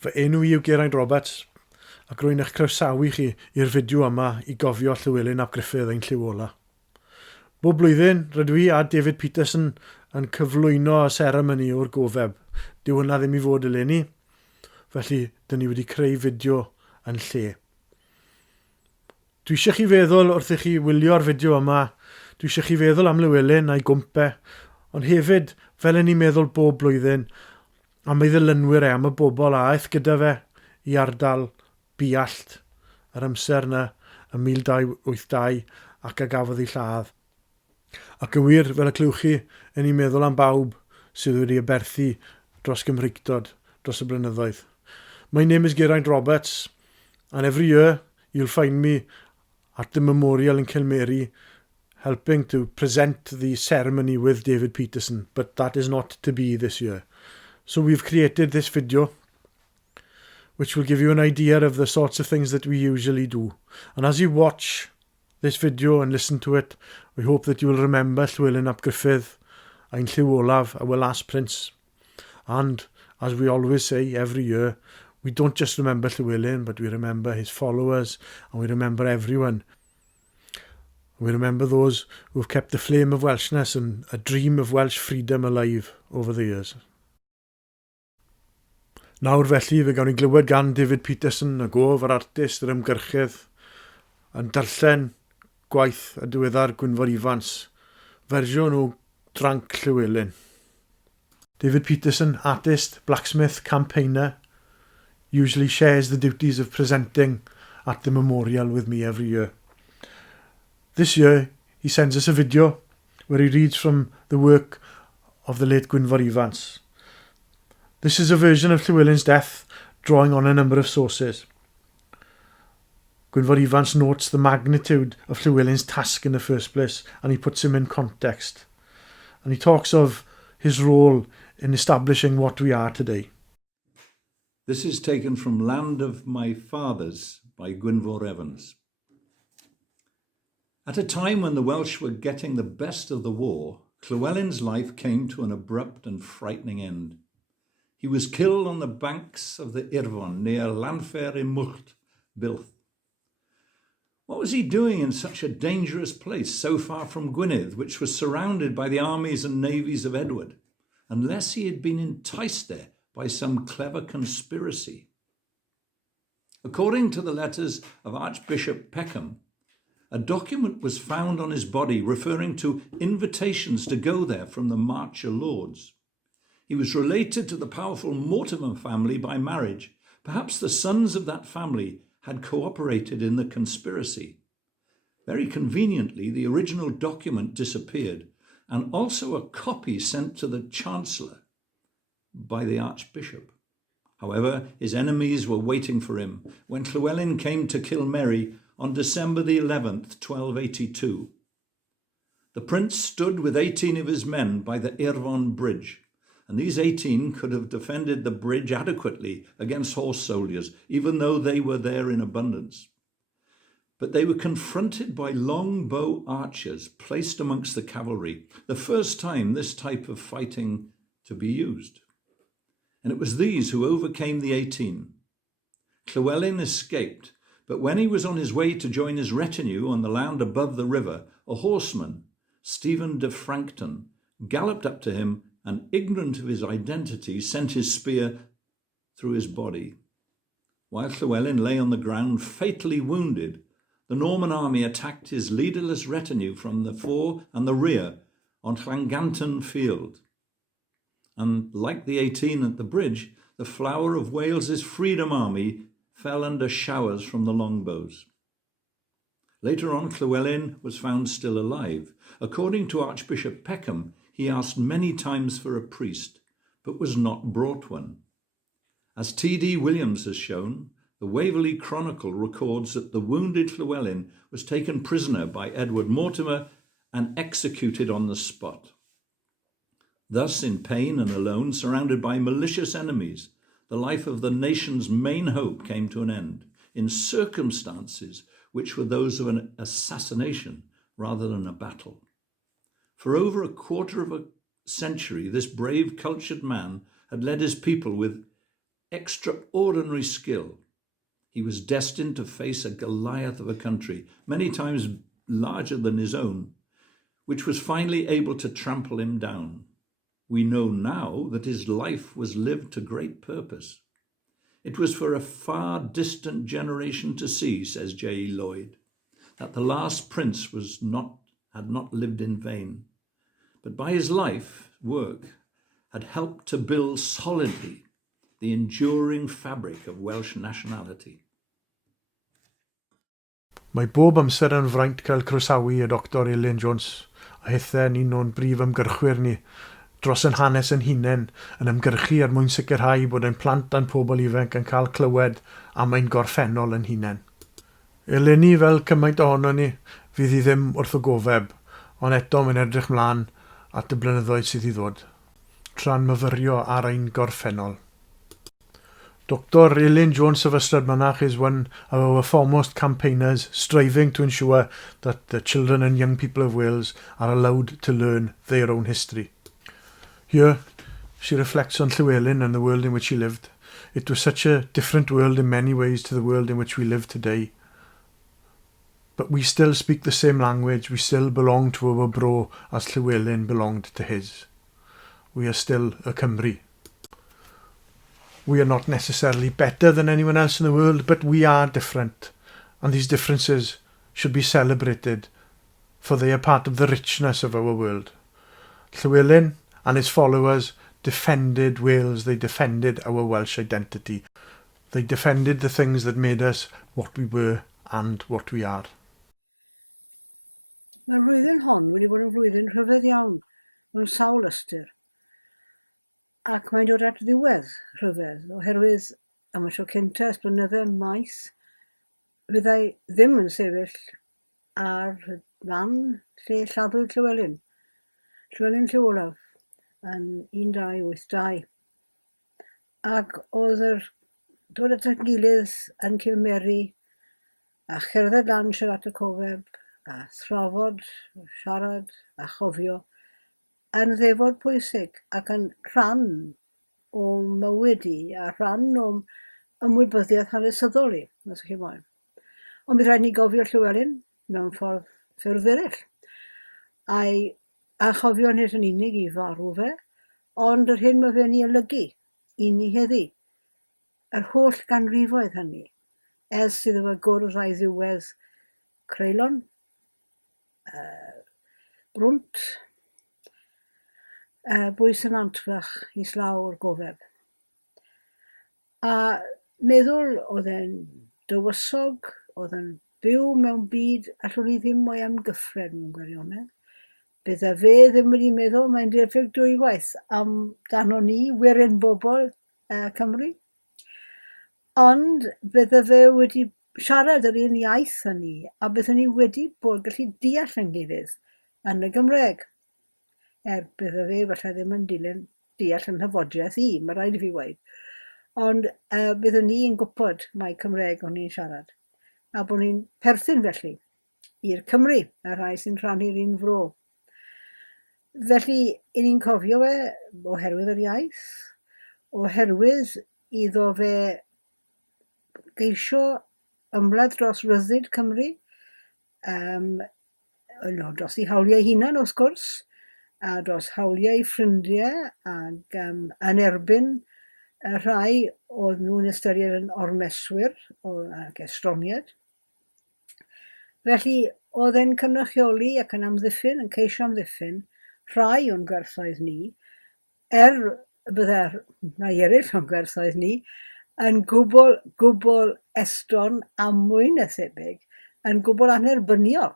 Fy enw I yw Geraint Roberts, ac rwy'n eich croesawu chi i'r fideo yma I gofio Llywelyn ap Gruffydd ein lliw ola. Bob blwyddyn, rydw I a David Peterson yn cyflwyno y seremoni o'r gofeb. Dyw hwnna ddim I fod eleni, felly dyn ni wedi creu fideo yn lle. Dwi eisiau chi feddwl wrth I chi wylio'r fideo yma, dwi eisiau chi feddwl am Llywelyn a'i gwmpe, ond hefyd, fel ni'n meddwl bob blwyddyn, am ei ddilynwyr am y bobl a aeth gyda fe I ardal Buallt yr amser yna yn 1282 ac a gafodd ei lladd. Ac yn wir, fel y clywch chi, ni'n meddwl am phawb sydd wedi aberthu dros Gymreigdod, dros y blynyddoedd. My name is Geraint Roberts, and every year you'll find me at the memorial in Cilmeri helping to present the ceremony with David Peterson, but that is not to be this year. So we've created this video, which will give you an idea of the sorts of things that we usually do. And as you watch this video and listen to it, we hope that you will remember Llywelyn ap Gruffydd, ein lliw olaf, our last prince. And, as we always say every year, we don't just remember Llywelyn, but we remember his followers, and we remember everyone. We remember those who have kept the flame of Welshness and a dream of Welsh freedom alive over the years. Nawr felly, fe gawn ni glywed gan David Peterson, y gof yr artist, yr ymgyrchydd, yn darllen gwaith y diweddar Gwynfor Ifans, fersiwn o Dranc Llywelyn. David Peterson, artist, blacksmith, campaigner, usually shares the duties of presenting at the memorial with me every year. This year, he sends us a video where he reads from the work of the late Gwynfor Ifans. This is a version of Llywelyn's death, drawing on a number of sources. Gwynfor Ifans notes the magnitude of Llywelyn's task in the first place, and he puts him in context. And he talks of his role in establishing what we are today. This is taken from Land of My Fathers by Gwynfor Evans. At a time when the Welsh were getting the best of the war, Llywelyn's life came to an abrupt and frightening end. He was killed on the banks of the Irfon near Llanfair in Mwllt, Builth. What was he doing in such a dangerous place so far from Gwynedd, which was surrounded by the armies and navies of Edward, unless he had been enticed there by some clever conspiracy? According to the letters of Archbishop Peckham, a document was found on his body referring to invitations to go there from the Marcher Lords. He was related to the powerful Mortimer family by marriage. Perhaps the sons of that family had cooperated in the conspiracy. Very conveniently, the original document disappeared, and also a copy sent to the Chancellor by the Archbishop. However, his enemies were waiting for him when Llywelyn came to Cilmeri on December the 11th, 1282. The prince stood with 18 of his men by the Irfon Bridge, and these 18 could have defended the bridge adequately against horse soldiers, even though they were there in abundance. But they were confronted by long-bow archers placed amongst the cavalry, the first time this type of fighting to be used. And it was these who overcame the 18. Llywelyn escaped, but when he was on his way to join his retinue on the land above the river, a horseman, Stephen de Frankton, galloped up to him and, ignorant of his identity, sent his spear through his body. While Llywelyn lay on the ground, fatally wounded, the Norman army attacked his leaderless retinue from the fore and the rear on Llanganton Field. And like the 18 at the bridge, the flower of Wales's freedom army fell under showers from the longbows. Later on, Llywelyn was found still alive. According to Archbishop Peckham, he asked many times for a priest, but was not brought one. As T.D. Williams has shown, the Waverley Chronicle records that the wounded Llywelyn was taken prisoner by Edward Mortimer and executed on the spot. Thus, in pain and alone, surrounded by malicious enemies, the life of the nation's main hope came to an end, in circumstances which were those of an assassination rather than a battle. For over a quarter of a century, this brave, cultured man had led his people with extraordinary skill. He was destined to face a Goliath of a country, many times larger than his own, which was finally able to trample him down. We know now that his life was lived to great purpose. It was for a far distant generation to see, says J. E. Lloyd, that the last prince had not lived in vain, but by his work had helped to build solidly the enduring fabric of Welsh nationality. Mae bob amser yn fraint cael croesawu y Dr Elin Jones a hithau un o'n brif ymgyrchwyr ni dros yn hanes yn hunain yn ymgyrchu er mwyn sicrhau bod ein plant a'n pobl ifanc yn cael clywed am ein gorffennol yn hunain. Eleni fel cymaint ohono ni fydd hi ddim wrth y gofeb, ond eto mae'n edrych mlaen at y blynyddoedd sydd i ddod, tra'n myfyrio ar ein gorffennol. Dr Elin Jones of Ystadmynach is one of our foremost campaigners striving to ensure that the children and young people of Wales are allowed to learn their own history. Here, she reflects on Llywelyn and the world in which he lived. It was such a different world in many ways to the world in which we live today. But we still speak the same language, we still belong to our bro as Llywelyn belonged to his. We are still a Cymru. We are not necessarily better than anyone else in the world, but we are different. And these differences should be celebrated, for they are part of the richness of our world. Llywelyn and his followers defended Wales, they defended our Welsh identity. They defended the things that made us what we were and what we are. Mae'r flwyddyn hon wedi bod yn flwyddyn rhyfedd iawn mewn sawl ystyr. Ac mae'n dod at ddiwedd rhyfedd, oherwydd am y tro cyntaf ers blynyddau maith, fyddai ddim yn sefyll ar ran lle lladdwyd Llywelyn. Llywelyn Lle Olaf yn 1282. Ac oedd yr dod at y gilydd yn Cilmeri a cherdded lan sydd at y cofeb a thrafod, siarad a chofio yn ddefod pwysig ac yn rhan o mywyd a rhan o ymwybyddiaeth hanesyddol i, os chi moyn. Ond bydd rhaid ni gofio Llywelyn mewn ffyrdd eraill. A chofio nid yn unig i farw fe, ond yr hyn mae fe'n ei olygu i ni heddi. Yr holl ganrifoedd hynny, ers iddo fe gwrdd â'i ddiwedd creulon, brwnt, bwys yn antfach i slaw'r gofeb. A meddwl oedd e'n dywysog, oedd e'n byw mewn byd allwn ni ddim o'i amgyffred mewn gwirionedd. Bydda fe ddim wedi meddwl mae'n debyg dwywaith amdano ni, wiryn bobl Cymru. Ond bydda fe wedi siarad yr un iaith hynny, a bydda ni wedi bod gallu deall yn gilydd yn y Gymreg. Bydda fe falle ddim yn deall yn hyfodiaeth i, mae rhaid i fi weid. Ond bydda ni'n gwybod mae Cymreg o'n i'n siarad. A bod ni'n perthyn felly i'r Cymru, a rhai sy'n rhannu'r un fro. Felly, i ni'n cofio fe oherwydd yr iaith, oherwydd iddo fe geisio ymladd dros ryddid Cymru, dros ei hawliau hunan wrth gwrs, a dros hawliau ffrindiau ac yn erbyn y rhai oedd nhw'n ystyried yn ormeswyr ac estroniad. Felly, oedd e'n cynrychioli ac yn amddiffyn, yn ceisio amddiffyn, rhai o'n gwerthoedd ni, bydda'r rhai eraill o'n gwerthoedd ni, yn gwbl estron a mwyn y thebyg, yn gwbl anerbynio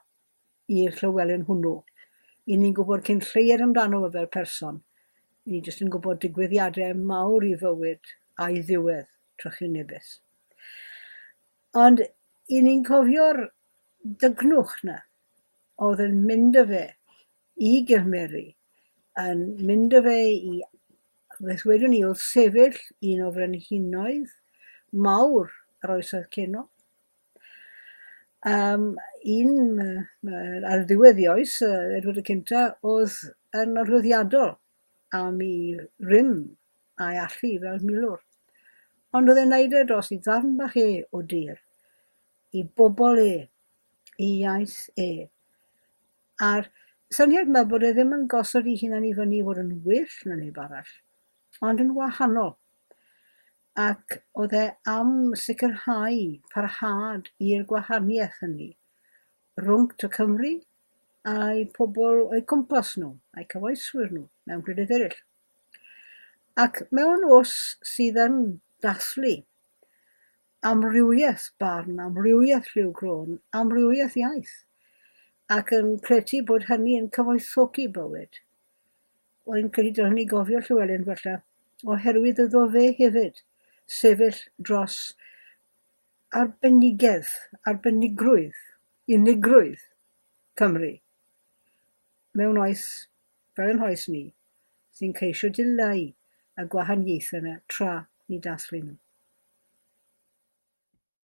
i'r Llywelyn hwnnw. I ni'n gwybod cyn lleied amdano fe fel person. I ni jyst yn gwybod digwyddiadau mawr i fywyd a'i ddiwedd trychinebus. Ond i ni'n cofio'r dygnwch na, oedd yn mynd â fe i Cilmeri, yn mynd â fe i, beth wedwn ni, oedd sefyll un o frenhinoedd mawr yr oesoedd canol. Ar ddiwedd ei oes, Edward y Cynta, oedd yn arwyddiadol am ei rym a'i allu fel milwr. Ond oedd e'n neud e dros i ddarn bach o dir, i bobl i iaith A'r syniad yma bod e ddim yn gosod ei hunan i fyny i fod yn well na neb arall, ond yn wahanol. Ac oedd e am sicrhau parhad i'r gwahaniaeth hynny rhwng y Cymru a'i pobl o'i cwmpas nhw, a'i cyfoeswyr nhw mewn gwledydd eraill. Ac mewn os sydd yn dathlu amrywiaeth barn, amrywiaeth rhyw gron, amrywiaeth iaith, ac yn credu bod hynny yn cyfoethogi bywyd. O'n credu dylwn ni gofio Llywelyn falle, oherwydd iddo fe hefyd sefyll dros arbenigrwydd, unigrwydd Cymru, mewn oes, fel yn oes ni, sy'n ceisio dileu y gwahaniaethau yna tra ni dathlu nhw.